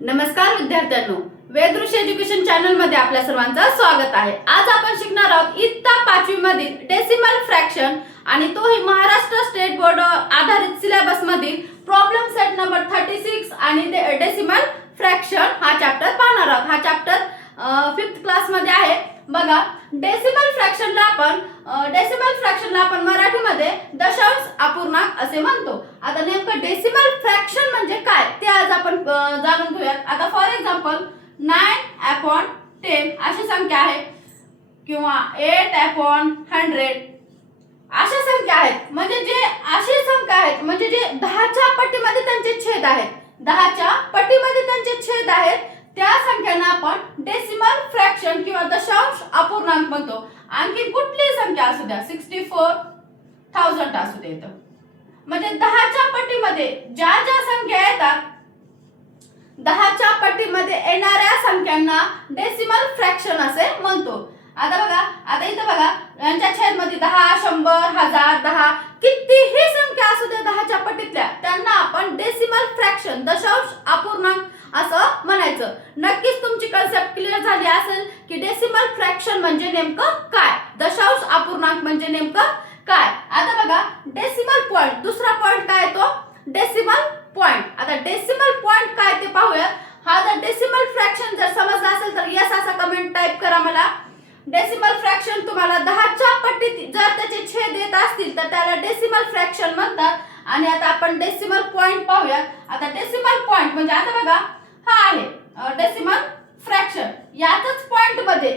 नमस्कार विद्यार्थ्यांनो, वेदृश्य education channel मध्ये आपल्या सर्वांचं स्वागत आहे। आज आपण शिकणार आहोत इयत्ता 5वी मधील डेसिमल फ्रॅक्शन आणि तोही महाराष्ट्र स्टेट बोर्ड आधारित सिलेबस मधील प्रॉब्लेम सेट नंबर 36 आणि डेसिमल फ्रॅक्शन हा चॅप्टर पाहणार आहोत। हा चॅप्टर 5th क्लास मध्ये आहे। बघा, डेसिमल फ्रॅक्शनला आपण मराठीमध्ये दशांश अपूर्णांक असे म्हणतो। आता नेमकं डेसिमल फ्रॅक्शन म्हणजे काय ते आज आपण जाणून घेऊयात। आता फॉर एक्झाम्पल 9/10 अशी संख्या आहे किंवा 8/100 अशा संख्या आहेत। म्हणजे जे अशी संख्या आहेत म्हणजे जे 10च्या पटीमध्ये त्यांचे छेद आहेत, 10च्या पटीमध्ये त्यांचे छेद आहेत, त्या संख्यांना आपण डेसिमल फ्रॅक्शन किंवा दशांश अपूर्णांक म्हणतो। आणखी कुठलीही संख्या असू द्या, 64,000 असू दे, म्हणजे 10च्या पटीमध्ये ज्या ज्या संख्या येतात, 10च्या पटीमध्ये येणाऱ्या संख्यांना डेसिमल फ्रॅक्शन असे म्हणतो। आता बघा, आता इथं बघा, यांच्या छेदमध्ये 10, 100, 1000, 10 कितीही संख्या असू दे 10च्या पटीतल्या, त्यांना आपण डेसिमल फ्रॅक्शन दशांश अपूर्णांक असं म्हणायचं। नक्कीच तुमची कन्सेप्ट क्लिअर झाली असेल की डेसिमल फ्रॅक्शन म्हणजे नेमकं काय, दशांश अपूर्णांक म्हणजे नेमकं काय। आता बघा, डेसिमल पॉइंट, दुसरा पॉइंट काय तो डेसिमल पॉइंट। आता डेसिमल पॉइंट काय ते पाहूया। हा जर डेसिमल फ्रॅक्शन जर समजला असेल तर यस असा कमेंट टाइप करा मला। डेसिमल फ्रॅक्शन तुम्हाला 10च्या पटीत जर त्याचे छेद येत असतील तर त्याला डेसिमल फ्रॅक्शन म्हणतात। आणि आता आपण डेसिमल पॉइंट पाहूया। आता डेसिमल पॉइंट म्हणजे आता बघा, हा आहे डेसिमल फ्रॅक्शन, यातच पॉइंट मध्ये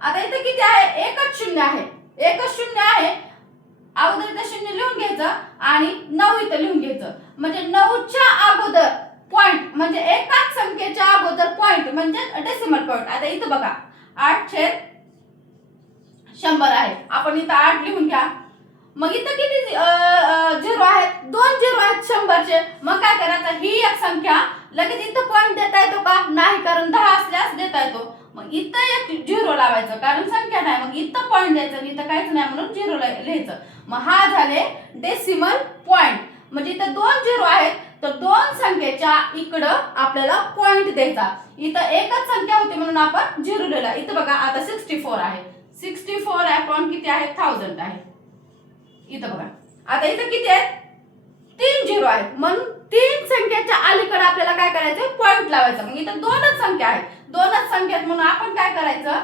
आता इथे किती आहे, एकच शून्य आहे, एकच शून्य आहे। अगोदर इथे शून्य लिहून घ्यायचं आणि 9 इथे लिहून घ्यायचं, म्हणजे 9च्या अगोदर पॉइंट म्हणजे एकाच संख्येच्या अगोदर पॉइंट म्हणजे डेसिमल पॉइंट। आता इथे बघा 8/100 आहे, आपण इथे 8 लिहून घ्या। मग इथं किती झिरो आहेत, 2 झिरो आहेत 100चे। मग काय करायचं, ही एक संख्या लगेच इथं पॉइंट देता येतो का, नाही, कारण 10 असल्यास देता येतो। मग इथं एक झिरो लावायचं कारण संख्या नाही, मग इथं पॉइंट द्यायचं, इथं काहीच नाही म्हणून झिरो लिहायचं। मग हा झाले डेसिमल पॉइंट, म्हणजे इथं 2 झिरो आहेत तर 2 संख्येच्या इकडं आपल्याला पॉइंट द्यायचा। इथं एकच संख्या होती म्हणून आपण झिरो लिहिला। इथं बघा आता 64 आहे, 64/1000 किती आहे, 1000 आहे। इथं बघा, आता इथं किती आहेत, 3 झिरो आहेत, म्हणून 3 संख्येच्या अलीकडे आपल्याला काय करायचं, पॉइंट लावायचा। मग इथं 2च संख्या आहेत, 2च संख्या आहेत म्हणून आपण काय करायचं,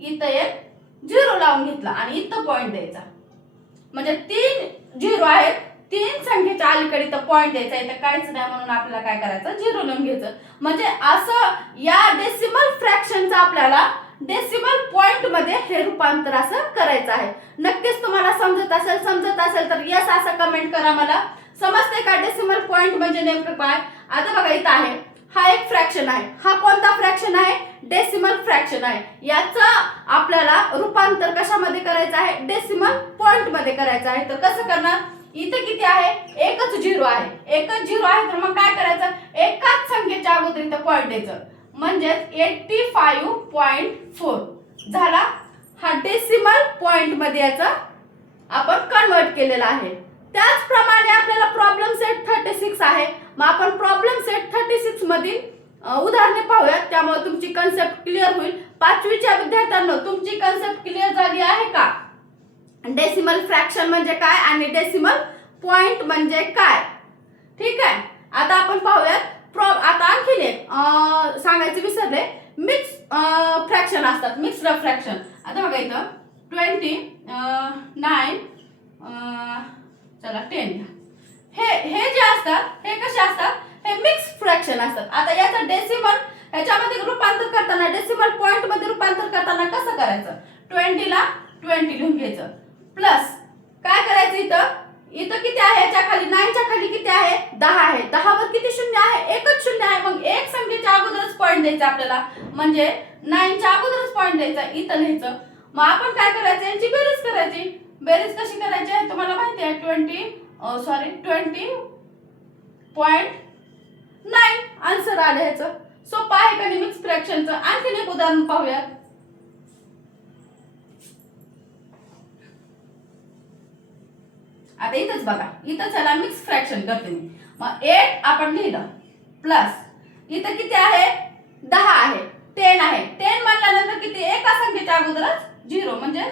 इथं एक झिरो लावून घेतला आणि इथं पॉइंट द्यायचा। म्हणजे 3 झिरो आहेत, 3 संख्येच्या अलीकडे इथं पॉइंट द्यायचा, इथं काहीच नाही म्हणून आपल्याला काय करायचं, झिरो लिहून घ्यायचं। म्हणजे असं या डेसिमल फ्रॅक्शनचं आपल्याला डेसिमल पॉइंट मध्ये हे रूपांतर असं करायचं आहे। नक्कीच तुम्हाला समजत असेल तर यस असं कमेंट करा मला। समजते का डेसिमल पॉइंट म्हणजे नेमकं काय। आता बघा, इथं आहे हा एक फ्रॅक्शन आहे, हा कोणता फ्रॅक्शन आहे, डेसिमल फ्रॅक्शन आहे। याचं आपल्याला रूपांतर कशामध्ये करायचं आहे, डेसिमल पॉइंट मध्ये करायचं आहे। तर कसं करणार, इथे किती आहे, एकच झिरो आहे, एकच झिरो आहे, तर मग काय करायचं, एकाच संख्येच्या अगोदर इथं पॉइंट द्यायचं, म्हणजे 85.4 झाला। हा डेसिमल पॉइंट मध्ये याचा आपण कन्वर्ट केलेला आहे। त्याचप्रमाणे आपल्याला प्रॉब्लेम सेट 36 आहे। मग आपण प्रॉब्लेम सेट 36 मधील उदाहरणे पाहूयात, त्यामुळे तुमची कन्सेप्ट क्लिअर होईल। 5वीच्या विद्यार्थ्यांना तुमची कन्सेप्ट क्लिअर झाली आहे का, डेसिमल फ्रॅक्शन म्हणजे काय आणि डेसिमल पॉइंट म्हणजे काय, ठीक आहे। आता आपण पाहूयात आता आणखीन एक सांगायचं विसरले, मिक्स फ्रॅक्शन असतात, मिक्स्ड फ्रॅक्शन। आता बघा इथं 29 चला 10 हे जे असतात हे कसे असतात, हे मिक्स फ्रॅक्शन असतात। आता याचं डेसिमल ह्याच्यामध्ये रूपांतर करताना, डेसिमल पॉइंट मध्ये रूपांतर करताना कसं करायचं, 20 ला 20 लिहून घ्यायचं, प्लस काय करायचं, इथं किती आहे, याच्या खाली 9च्या खाली किती आहे, 10 आहे, 10 वर किती शून्य आहे, एकच शून्य आहे। मग एक संख्येच्या अगोदरच पॉइंट द्यायचा आपल्याला, म्हणजे 9च्या अगोदरच पॉइंट द्यायचा, इथं लिहायचं। मग आपण काय करायचं, यांची बेरीज करायची। बेरीज कशी करायची आहे तुम्हाला माहिती आहे, 20.9 आन्सर आलं ह्याचं। सोपं आहे का मिक्स फ्रॅक्शनचं। आणखीन एक उदाहरण पाहूयात। आता इथंच बघा, इथं चला मिक्स फ्रॅक्शन करते मी। मग 8 आपण लिहिलं प्लस इथं किती आहे 10 आहे 10 आहे 10 म्हटल्यानंतर किती एका संख्येच्या अगोदरच 0 म्हणजे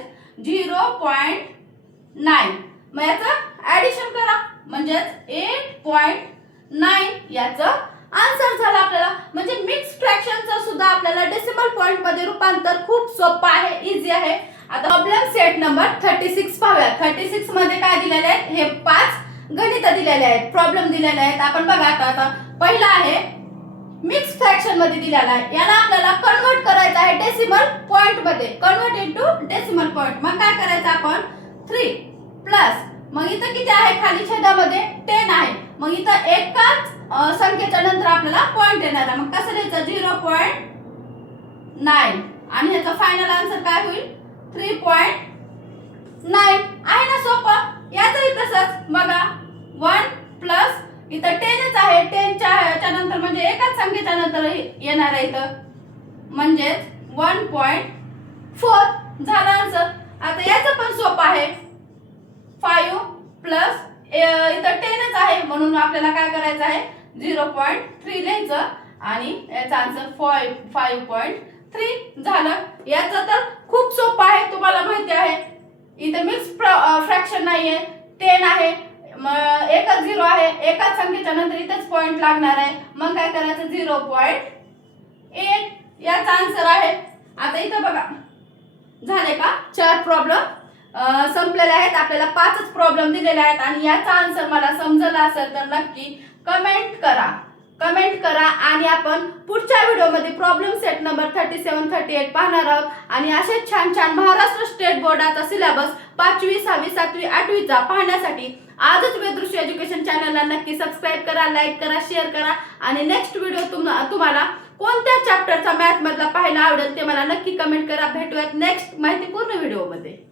0.9 मग याचं ऍडिशन करा म्हणजे 8.9 याचं आन्सर झालं आपल्याला म्हणजे मिक्स फ्रॅक्शनचं सुद्धा आपल्याला डेसिमल पॉइंट मध्ये रूपांतर खूप सोपं आहे इझी आहे आता प्रॉब्लेम सेट नंबर 36 पाहूया 36 मध्ये काय दिलेले आहेत हे 5 गणित दिलेले आहेत प्रॉब्लेम दिलेले आहेत आपण बघा आता पहिला आहे मिक्स फ्रॅक्शन मध्ये दिलेला आहे याला आपल्याला कन्वर्ट करायचं आहे डेसिमल पॉइंट मध्ये कन्वर्ट इनटू डेसिमल पॉइंट मग काय करायचं आपण 3 प्लस मग इथं किती आहे खाली छेदामध्ये 10 आहे मग इथं एकाच संख्येच्या नंतर आपल्याला पॉइंट येणार आहे मग कसं लिहायचं 0.9 आणि ह्याचा फायनल आन्सर काय होईल 3.9 आहे ना सोपं याचंही तसंच बघा 1 प्लस इथं 10च आहे 10 च्या नंतर म्हणजे एकाच संख्येच्या नंतर येणार आहे इथं म्हणजेच 1.4 झाला आन्सर आता याचं पण सोपं आहे 5 प्लस इथं 10च आहे म्हणून आपल्याला काय करायचं आहे 0.3 लिहायचं आणि याचा आन्सर 5.3 झालं याचं तर खूप सोपं आहे तुम्हाला माहिती आहे इथे मिक्स फ्रॅक्शन नाहीये 10 आहे एकच 0 आहे एकाच संख्येच्या नंतर इथेच पॉइंट लागणार आहे मग काय करायचं 0.8 याचा आन्सर आहे आता इथं बघा झाले का 4 प्रॉब्लेम संपलेले आहेत आपल्याला 5च प्रॉब्लेम दिलेले आहेत आणि याचा आन्सर मला समजला असेल तर नक्की कमेंट करा आणि आपण पुढच्या व्हिडिओमध्ये प्रॉब्लेम सेट नंबर 37 38 पाहणार आहोत आणि असे छान छान महाराष्ट्र स्टेट बोर्डाचा सिलेबस 5वी 6वी 7वी 8वी चा पाहण्यासाठी आजच वेदृश्य एज्युकेशन चॅनलला नक्की सबस्क्राईब करा लाईक करा शेअर करा आणि नेक्स्ट व्हिडिओ तुम्हाला कोणत्या चॅप्टरचा मॅथ मधला पाहायला आवडेल ते मला नक्की कमेंट करा भेटूयात नेक्स्ट माहितीपूर्ण व्हिडिओमध्ये